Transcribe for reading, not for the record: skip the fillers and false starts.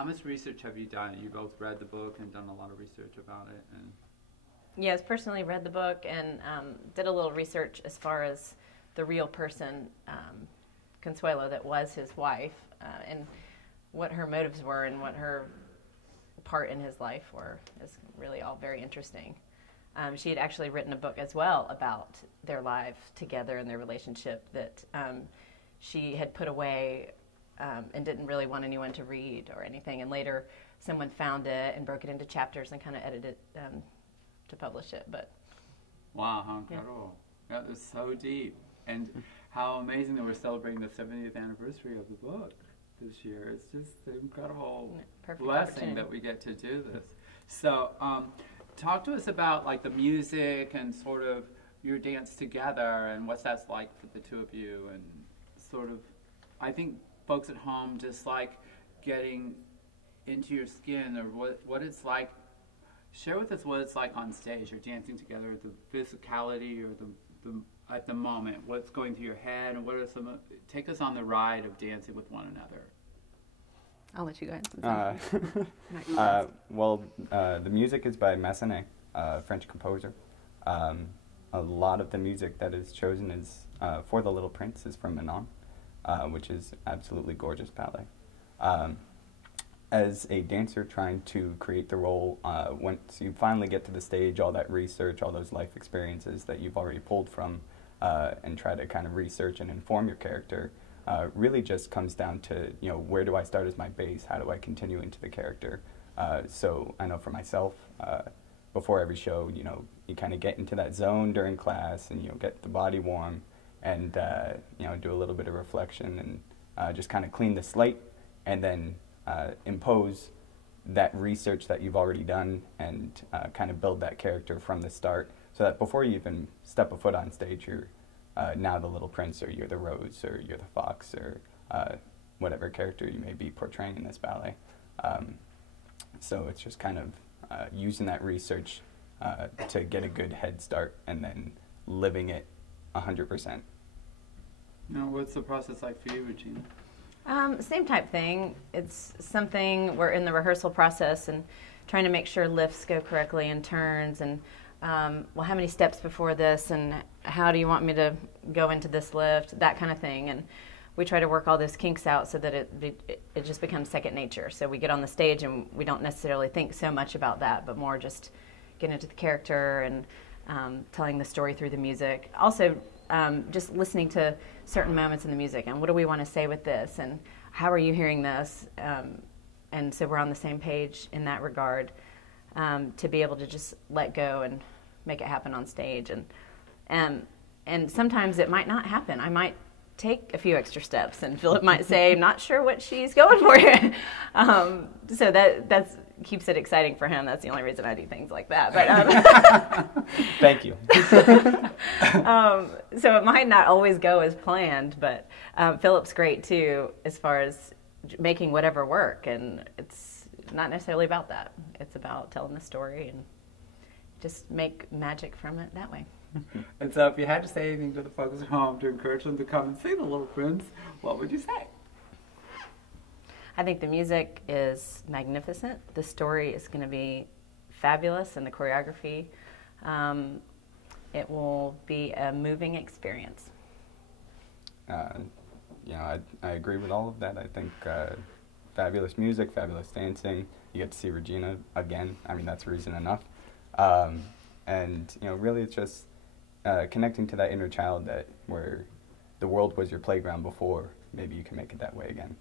how much research have you done? You both read the book and done a lot of research about it. And Yes, personally read the book and did a little research as far as the real person, Consuelo, that was his wife, and what her motives were and what her part in his life were. Is really all very interesting. She had actually written a book as well about their life together and their relationship that she had put away and didn't really want anyone to read or anything. And later someone found it and broke it into chapters and kind of edited it to publish it. But wow, how incredible. Yeah. That was so deep. And how amazing that we're celebrating the 70th anniversary of the book this year. It's just an incredible blessing that we get to do this. So talk to us about like the music and sort of your dance together and what that's like for the two of you, and sort of, I think folks at home just like getting into your skin, or what it's like. Share with us what it's like on stage or dancing together, the physicality or the at the moment, what's going through your head, and what are take us on the ride of dancing with one another. I'll let you go ahead. Well, the music is by Matinee, a French composer. A lot of the music that is chosen is for The Little Prince is from Manon, which is absolutely gorgeous ballet. As a dancer trying to create the role, once you finally get to the stage, all that research, all those life experiences that you've already pulled from, and try to kind of research and inform your character, really just comes down to, you know, where do I start as my base? How do I continue into the character? So I know for myself, before every show, you know, you kind of get into that zone during class and, you know, get the body warm and, you know, do a little bit of reflection and just kind of clean the slate, and then impose that research that you've already done and kind of build that character from the start, so that before you even step a foot on stage, you're now the Little Prince, or you're the Rose, or you're the Fox, or whatever character you may be portraying in this ballet. So it's just kind of using that research to get a good head start and then living it 100%. Now, what's the process like for you, Regina? Same type thing. It's something we're in the rehearsal process and trying to make sure lifts go correctly and turns, and well, how many steps before this, and how do you want me to go into this lift, that kind of thing. And we try to work all those kinks out so that it just becomes second nature. So we get on the stage and we don't necessarily think so much about that, but more just get into the character and telling the story through the music. Also, just listening to certain moments in the music and what do we want to say with this and how are you hearing this, and so we're on the same page in that regard, to be able to just let go and make it happen on stage. And sometimes it might not happen. I might take a few extra steps and Philip might say, not sure what she's going for here. So that's keeps it exciting for him. That's the only reason I do things like that. But Thank you. So it might not always go as planned, but Philip's great too as far as making whatever work, and it's not necessarily about that. It's about telling the story and just make magic from it that way. And so if you had to say anything to the folks at home to encourage them to come and see The Little Prince, what would you say? I think the music is magnificent. The story is going to be fabulous, and the choreography, it will be a moving experience. Yeah, I agree with all of that. I think fabulous music, fabulous dancing. You get to see Regina again. I mean, that's reason enough. And, you know, really it's just connecting to that inner child that where the world was your playground before, maybe you can make it that way again.